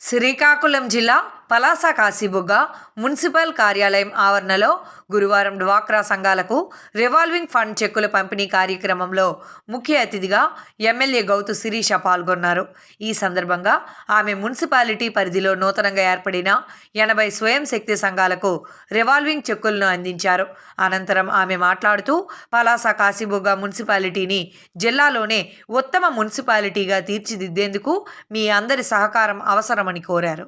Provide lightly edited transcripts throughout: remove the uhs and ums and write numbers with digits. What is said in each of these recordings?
శ్రీకాకుళం జిల్లా పలాస కాశీబుగ్గ మున్సిపల్ కార్యాలయం ఆవరణలో గురువారం డ్వాక్రా సంఘాలకు రివాల్వింగ్ ఫండ్ చెక్కుల పంపిణీ కార్యక్రమంలో ముఖ్య అతిథిగా ఎమ్మెల్యే గౌతు శిరీష పాల్గొన్నారు. ఈ సందర్భంగా ఆమె మున్సిపాలిటీ పరిధిలో నూతనంగా ఏర్పడిన 80 స్వయం శక్తి సంఘాలకు రివాల్వింగ్ చెక్కులను అందించారు. అనంతరం ఆమె మాట్లాడుతూ పలాస కాశీబుగ్గ మున్సిపాలిటీని జిల్లాలోనే ఉత్తమ మున్సిపాలిటీగా తీర్చిదిద్దేందుకు మీ అందరి సహకారం అవసరమని కోరారు.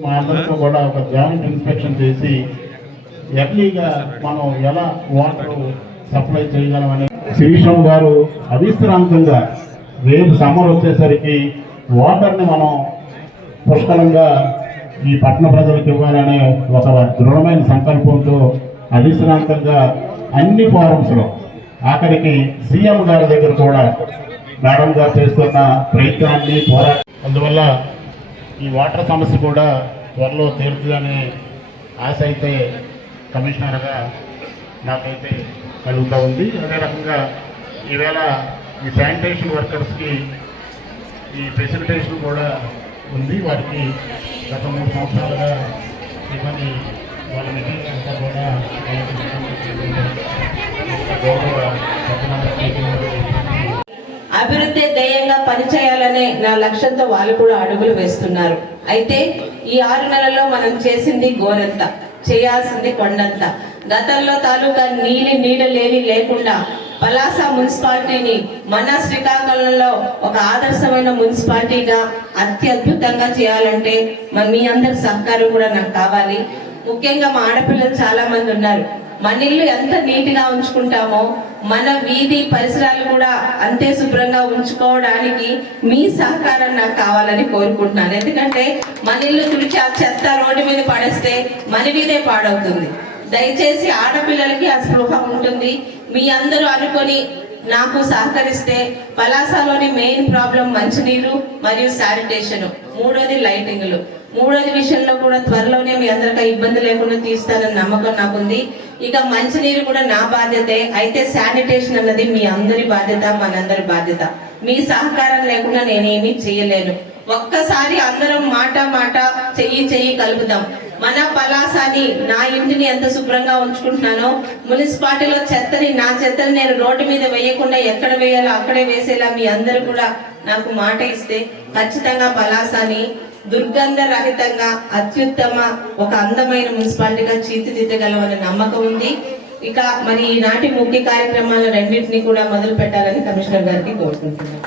మా అందరితో కూడా ఒక జాయింట్ ఇన్స్పెక్షన్ చేసి ఎర్లీగా మనం ఎలా వాటర్ సప్లై చేయగలమని శిరీషం గారు అవిశ్రాంతంగా రేపు సమ్మర్ వచ్చేసరికి వాటర్ని మనం పుష్కలంగా ఈ పట్టణ ప్రజలకు ఇవ్వాలనే ఒక దృఢమైన సంకల్పంతో అవిశ్రాంతంగా అన్ని ఫారమ్స్లో ఆఖరికి సీఎం గారి దగ్గర కూడా మేడం గారు చేస్తున్న ప్రయత్నాన్ని పోరాటం అందువల్ల ఈ వాటర్ సమస్య కూడా త్వరలో తీరుతుందనే ఆశ అయితే కమిషనర్గా నాకైతే కలుగుతూ ఉంది. అదే రకంగా ఈవేళ ఈ శానిటేషన్ వర్కర్స్కి ఈ ఫెసిలిటేషన్ కూడా ఉంది. వారికి గత 3 సంవత్సరాలుగా ఇవన్నీ వాళ్ళ మెటీరియల్ అంతా కూడా అభివృద్ధి ధ్యేయంగా పనిచేయాలనే నా లక్ష్యంతో వాళ్ళు కూడా అడుగులు వేస్తున్నారు. అయితే ఈ 6 నెలల్లో మనం చేసింది గోరంత, చేయాల్సింది కొండంత. గతంలో తాలూకా నీడలేని లేకుండా పలాస మున్సిపాలిటీని మన శ్రీకాకుళంలో ఒక ఆదర్శమైన మున్సిపాలిటీగా అత్యద్భుతంగా చేయాలంటే మీ అందరి సహకారం కూడా నాకు కావాలి. ముఖ్యంగా మా ఆడపిల్లలు చాలా మంది ఉన్నారు. మన ఇల్లు ఎంత నీట్ గా ఉంచుకుంటామో మన వీధి పరిసరాలు కూడా అంతే శుభ్రంగా ఉంచుకోవడానికి మీ సహకారం నాకు కావాలని కోరుకుంటున్నాను. ఎందుకంటే మన ఇల్లు తుడిచి ఆ చెత్త రోడ్డు మీద పడేస్తే మన వీధే పాడవుతుంది. దయచేసి ఆడపిల్లలకి ఆ స్పృహ ఉంటుంది. మీ అందరూ అనుకొని నాకు సహకరిస్తే పలాసలోని మెయిన్ ప్రాబ్లం మంచినీరు మరియు శానిటేషన్, 3వది లైటింగ్లు, 3వది విషయంలో కూడా త్వరలోనే మీ అందరికీ ఇబ్బంది లేకుండా తీస్తారని నమ్మకం నాకుంది. ఇక మంచినీరు కూడా నా బాధ్యతే. అయితే శానిటేషన్ అన్నది మీ అందరి బాధ్యత, మనందరి బాధ్యత. మీ సహకారం లేకుండా నేనేమీ చేయలేను. ఒక్కసారి అందరం మాట చెయ్యి కలుపుదాం. మన పలాసని, నా ఇంటిని ఎంత శుభ్రంగా ఉంచుకుంటున్నానో మున్సిపాలిటీలో నా చెత్తని నేను రోడ్డు మీద వేయకుండా ఎక్కడ వేయాలో అక్కడే వేసేలా మీ అందరూ కూడా నాకు మాట ఇస్తే ఖచ్చితంగా పలాసని దుర్గంధ రహితంగా అత్యుత్తమ ఒక అందమైన మున్సిపాలిటీగా తీర్చిదిద్దగలమనే నమ్మకం ఉంది. ఇక మరి ఈనాటి ముఖ్య కార్యక్రమాలు రెండింటినీ కూడా మొదలు పెట్టాలని కమిషనర్ గారికి కోరుకుంటున్నాను.